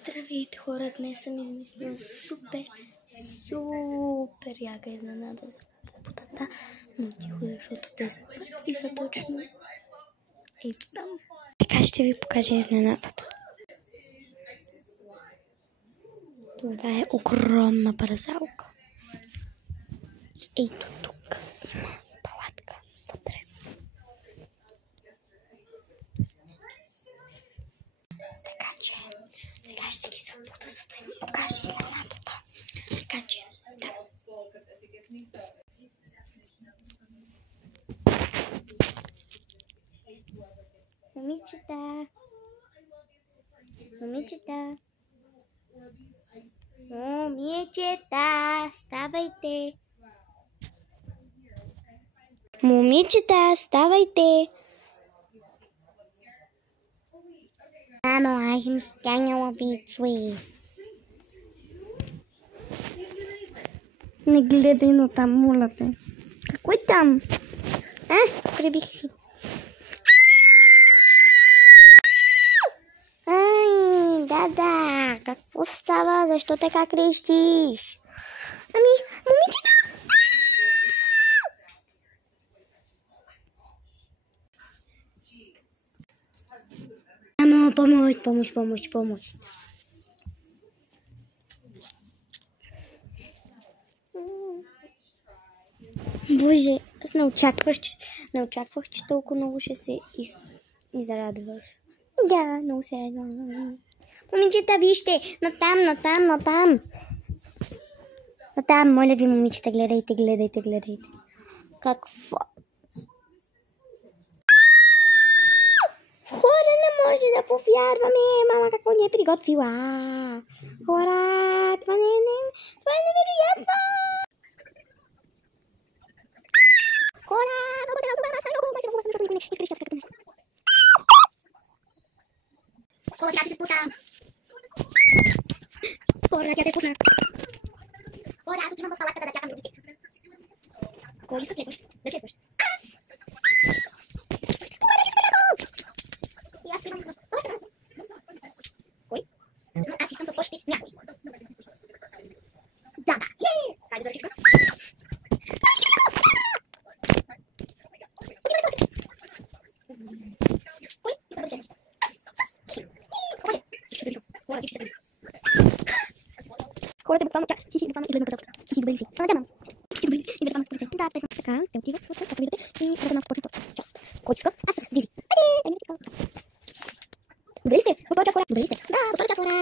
Здравейте хора, днес съм измислила супер яка изненада за путата, но тихо, защото те спят и са точно ето там. Така ще ви покажа изненадата. Това е огромна парзалка. Ето тук има палатка вътре. Така че сега ще ги събуда, за да им покажа изненадата. Така че, да. Момичета! Момичета! Момичета! Ставайте! Момичета, ставайте! Мамо, аз съм сканяла бицуи. Не гледай на там, моля те. Какво е там? Прибих си. Да. Какво става? Защо така крещиш? Момичета! Мамо, помощ. Боже, аз не очаквах, че толкова много ще се израдваш. Да, много се радвам. Момичета, вижте, натам. Натам, моля ви, момичета, гледайте. Какво? Хора, не може да повярваме. Мама какво ни е приготвила. Хора, това е невероятно. Хора, тя се спуска. Хора, аз отивам в палатката да чакам другите. Кой се следваш? Да следваш. И аз спирам с кой? Аз искам с още някой. Да. Хайде за ръчичка. Кой? Хората буквално чакат. Хихи, буквално изгледна казалката. Хихи, добре ли си? Надявам. Хихи, добре ли си? И да, така, те отиват, както виждате, и сега малко почват част. Който иска? Аз с Зизи. Добре ли сте? До този час хора? Добре ли сте? Да, до този час хора.